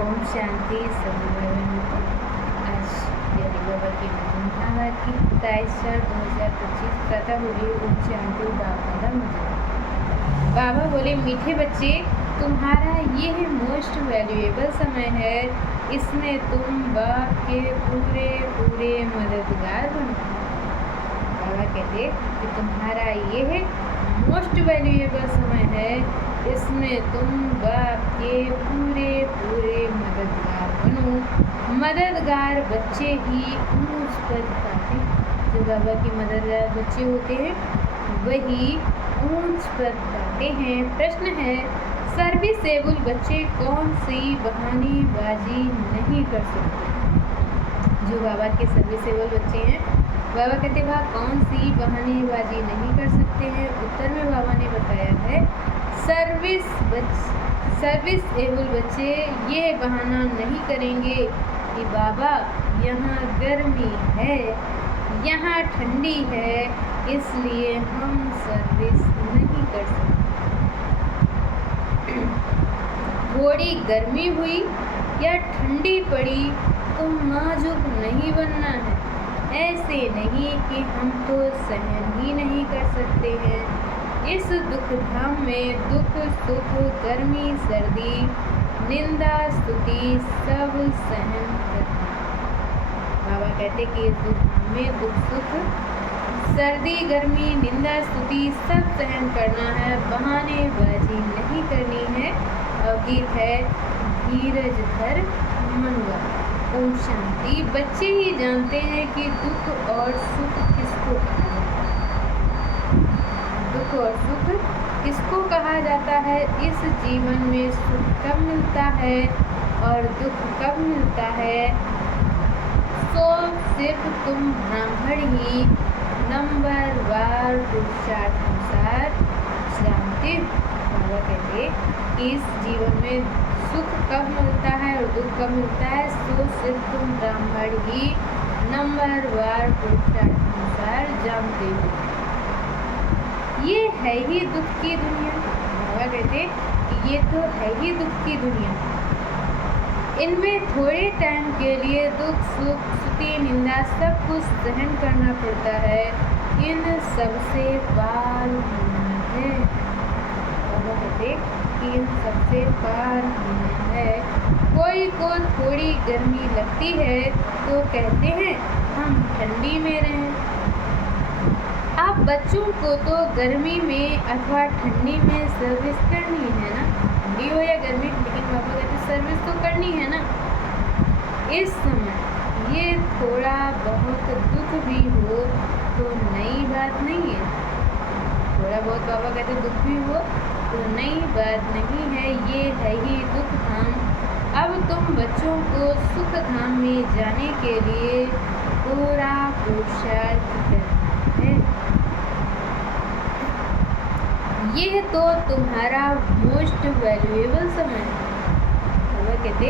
ओम शांति सभी भाइयों को आज यानी बाबा की महाभारत की 23/4/2025 कथा बोली। ओम शांति बाबा मुझे बाबा बोले, मीठे बच्चे, तुम्हारा ये मोस्ट वैल्यूएबल समय है। इसमें तुम बाप के पूरे पूरे मददगार बनो। बाबा कहते कि तुम्हारा ये मोस्ट वैल्यूएबल समय है, इसमें तुम बाप के पूरे पूरे मददगार बनो। मददगार बच्चे ही ऊंच पद पाते हैं। जो बाबा की मददगार बच्चे होते हैं वही ऊंच पद पाते हैं। प्रश्न है, सर्विसेबल बच्चे कौन सी बहानेबाजी नहीं कर सकते? जो बाबा के सर्विसेबल बच्चे हैं, बाबा कहते वह कौन सी बहानेबाजी नहीं कर सकते हैं? उत्तर में बाबा ने बताया है, सर्विसेबल बच्चे ये बहाना नहीं करेंगे कि बाबा यहाँ गर्मी है, यहाँ ठंडी है, इसलिए हम सर्विस नहीं कर सकते। थोड़ी गर्मी हुई या ठंडी पड़ी तो नाजुक नहीं बनना है। ऐसे नहीं कि हम तो सहन ही नहीं कर सकते हैं। इस दुख धाम में दुख सुख गर्मी सर्दी निंदा स्तुति सब सहन करना। बाबा कहते कि इस दुख धाम में दुख सुख सर्दी गर्मी निंदा स्तुति सब सहन करना है, बहानेबाजी नहीं करनी है। और गीत है, धीरज धर मनुआ। ओम शांति। बच्चे ही जानते हैं कि दुख और सुख किसको कहा जाता है। दुख और सुख किसको कहा जाता है? इस जीवन में सुख कब मिलता है और दुख कब मिलता है? तो सिर्फ तुम ब्राह्मण ही नंबरवार पुरुषार्थ अनुसार जानते हो। बाबा कहते कि इस जीवन में सुख कब मिलता है और दुख कब मिलता है, तो सिर्फ तुम ब्राह्मण ही नंबरवार पुरुषार्थ अनुसार जानते हो। ये है ही दुख की दुनिया। बाबा कहते कि ये तो है ही दुख की दुनिया। इनमें थोड़े टाइम के लिए दुख सुख स्तुति निंदा सब कुछ सहन करना पड़ता है। इन सबसे पार होना है। बाबा कहते कि इन सबसे पार होना है। कोई को थोड़ी गर्मी लगती है तो कहते हैं हम ठंडी में रहें। आप बच्चों को तो गर्मी में अथवा ठंडी में सर्विस करनी है ना, ठंडी हो या गर्मी, लेकिन बाबा कहते सर्विस तो करनी है ना। इस समय ये थोड़ा बहुत दुख भी हो तो नई बात नहीं है। थोड़ा बहुत बाबा कहते दुख भी हो तो नई बात नहीं है, ये है ही दुख धाम। अब तुम बच्चों को सुख धाम में जाने के लिए पूरा पुरुषार्थ करना है। यह तो तुम्हारा मोस्ट वैल्यूएबल समय है। बाबा कहते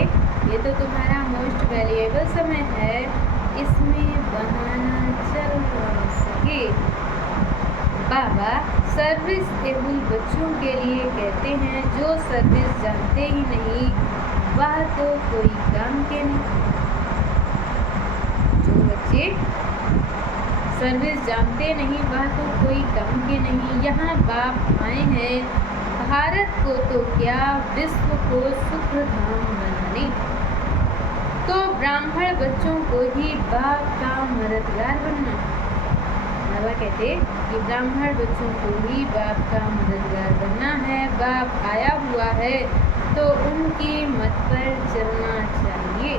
ये तो तुम्हारा मोस्ट वैल्यूएबल समय है, इसमें बहाना चल ना सके। बाबा सर्विसेबल बच्चों के लिए कहते हैं, जो सर्विस जानते ही नहीं वह तो कोई काम के नहीं। जो बच्चे सर्विस जानते नहीं वह तो कोई काम के नहीं। यहाँ बाप आए हैं भारत को तो क्या विश्व को सुख धाम बनाने। तो ब्राह्मण बच्चों को ही बाप का मददगार बनना। बाबा कहते कि ब्राह्मण बच्चों को ही बाप का मददगार बनना है। बाप आया हुआ है तो उनकी मत पर चलना चाहिए।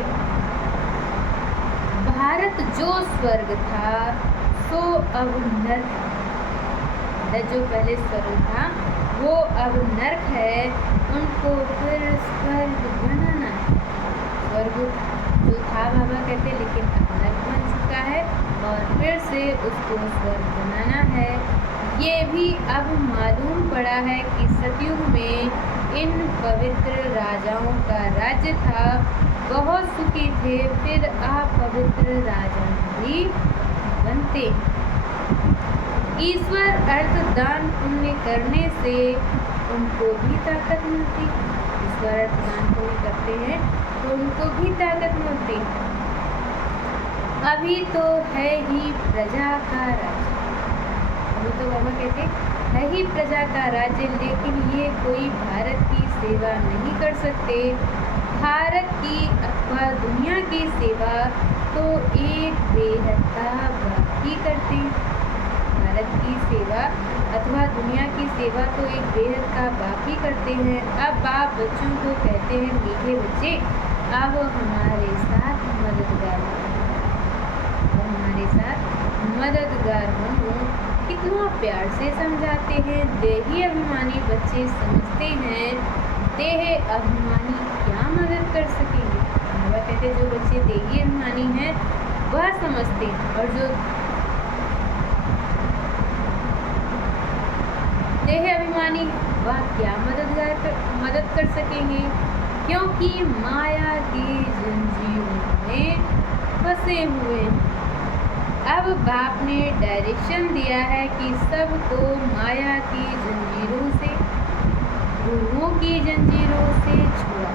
भारत जो स्वर्ग था सो अब नर्क है। जो पहले स्वर्ग था वो अब नर्क है, उनको फिर स्वर्ग बनाना है। स्वर्ग जो था बाबा कहते लेकिन अब नर्क बन चुका है और फिर से उसको स्वर्ग बनाना है। ये भी अब मालूम पड़ा है कि सतयुग में इन पवित्र राजाओं का राज्य था, बहुत सुखी थे, फिर अपवित्र राजा भी बनते। ईश्वर अर्थ दान पुण्य करने से उनको भी ताकत मिलती। ईश्वर अर्थ दान पुण्य करते हैं तो को भी ताकत मिलती है। अभी तो है ही प्रजा का राज्य, अभी तो बाबा कहते है ही प्रजा का राज्य, लेकिन ये कोई भारत की सेवा नहीं कर सकते। भारत की अथवा दुनिया की सेवा तो एक बेहद का बाप ही करते हैं। भारत की सेवा अथवा दुनिया की सेवा तो एक बेहद का बाप ही करते हैं। अब बाप बच्चों को कहते हैं, मीठे बच्चे अब हमारे साथ मददगार बनो। कितना प्यार से समझाते हैं। देही अभिमानी बच्चे समझते हैं देह अभिमानी क्या मदद कर सकेंगे। बाबा कहते हैं जो बच्चे देही अभिमानी हैं वह समझते हैं, और जो देह अभिमानी वह क्या मदद कर सकेंगे, क्योंकि माया की जंजीरों में फंसे हुए हैं। अब बाप ने डायरेक्शन दिया है कि सबको माया की जंजीरों से, गुरुओं की जंजीरों से छुड़ा।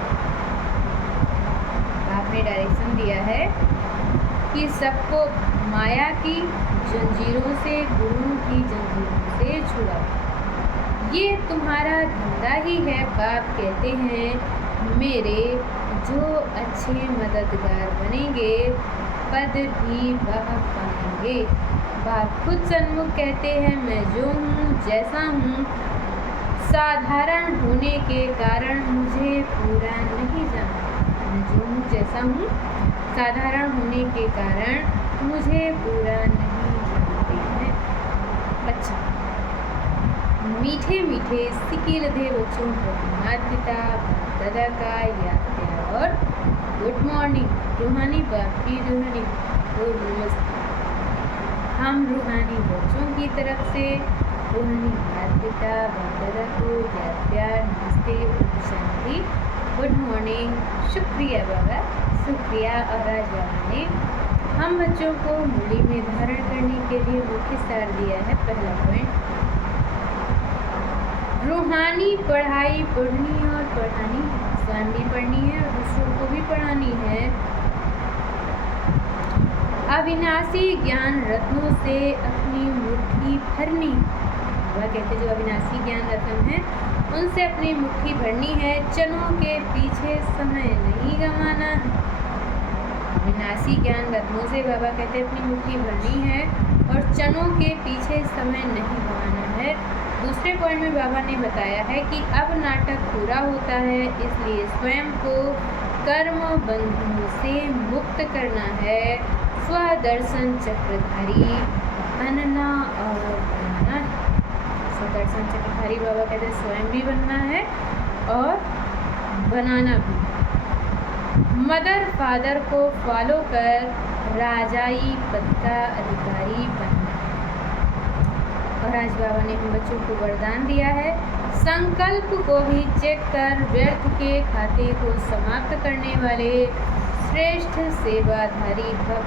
बाप ने डायरेक्शन दिया है कि सबको माया की जंजीरों से, गुरुओं की जंजीरों से छुड़ा। ये तुम्हारा धंधा ही है। बाप कहते हैं मेरे जो अच्छे मददगार बनेंगे पद भी वह पाएंगे। बाप खुद सन्मुख कहते हैं मैं जो हूँ जैसा हूँ, साधारण होने के कारण मुझे पूरा नहीं जानते। मैं जो हूँ जैसा हूँ, साधारण होने के कारण मुझे पूरा नहीं जानते हैं। अच्छा, मीठे मीठे सिकिलधे बच्चों को माता पिता दादा का याद प्यार और गुड मॉर्निंग। रूहानी बाप की रूहानी और नमस्ते। हम रूहानी बच्चों की तरफ से रूहानी माता पिता दादा को याद प्यार नमस्ते और शांति गुड मॉर्निंग। शुक्रिया बाबा, शुक्रिया। और आज बाबा ने हम बच्चों को मुरली में धारण करने के लिए मुख्य सार दिया है। पहला पॉइंट, रूहानी पढ़ाई पढ़नी और पढ़ानी, स्वयं भी पढ़नी है और दूसरों को भी पढ़ानी है। अविनाशी ज्ञान रत्नों से अपनी मुट्ठी भरनी। वह कहते जो अविनाशी ज्ञान रत्न है उनसे अपनी मुट्ठी भरनी है। चनों के पीछे समय नहीं गंवाना है। अविनाशी ज्ञान रत्नों से बाबा कहते अपनी मुट्ठी भरनी है और चनों के पीछे समय नहीं गंवाना है। दूसरे पॉइंट में बाबा ने बताया है कि अब नाटक पूरा होता है, इसलिए स्वयं को कर्म बंधनों से मुक्त करना है। स्वदर्शन चक्रधारी बनना और बनाना है। स्वदर्शन चक्रधारी बाबा कहते हैं स्वयं भी बनना है और बनाना भी। मदर फादर को फॉलो कर राजाई पद का अधिकारी बनना। और आज बाबा ने हम बच्चों को वरदान दिया है, संकल्प को भी चेक कर व्यर्थ के खाते को समाप्त करने वाले श्रेष्ठ सेवाधारी भव।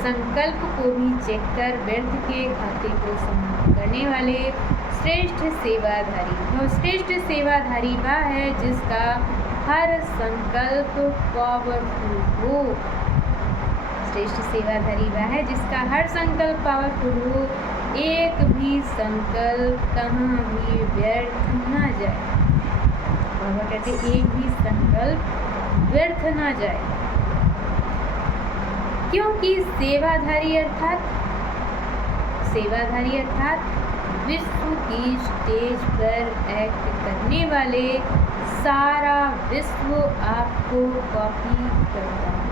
संकल्प को भी चेक कर व्यर्थ के खाते को समाप्त करने वाले श्रेष्ठ सेवाधारी भव। श्रेष्ठ सेवाधारी वह है जिसका हर संकल्प पावरफुल हो। श्रेष्ठ सेवाधारी वह है जिसका हर संकल्प पावरफुल हो। एक भी संकल्प कहाँ भी व्यर्थ ना जाए। बाबा कहते एक भी संकल्प व्यर्थ ना जाए, क्योंकि सेवाधारी अर्थात विश्व की स्टेज पर एक्ट करने वाले सारा विश्व आपको कॉपी करता है।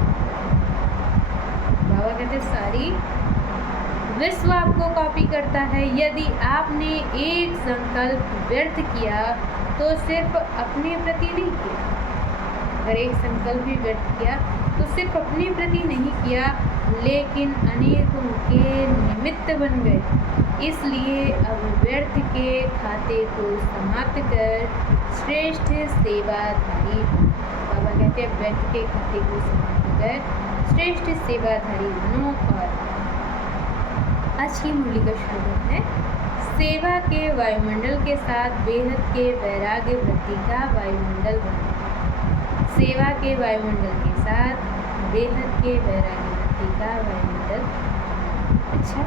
बाबा कहते सारी विश्व आपको कॉपी करता है। यदि आपने एक संकल्प व्यर्थ किया तो सिर्फ अपने प्रति नहीं किया। अगर एक संकल्प भी व्यर्थ किया तो सिर्फ अपने प्रति नहीं किया, लेकिन अनेकों के निमित्त बन गए। इसलिए अब व्यर्थ के खाते को समाप्त कर श्रेष्ठ सेवाधारी, बाबा कहते हैं व्यर्थ के खाते को समाप्त कर श्रेष्ठ सेवाधारी बनो। और आज की मुरली का श्लोक है, सेवा के वायुमंडल के साथ बेहद के वैराग्य वृत्ति का वायुमंडल बनो। सेवा के वायुमंडल के साथ बेहद के वैराग्य भक्ति का वायुमंडल। अच्छा,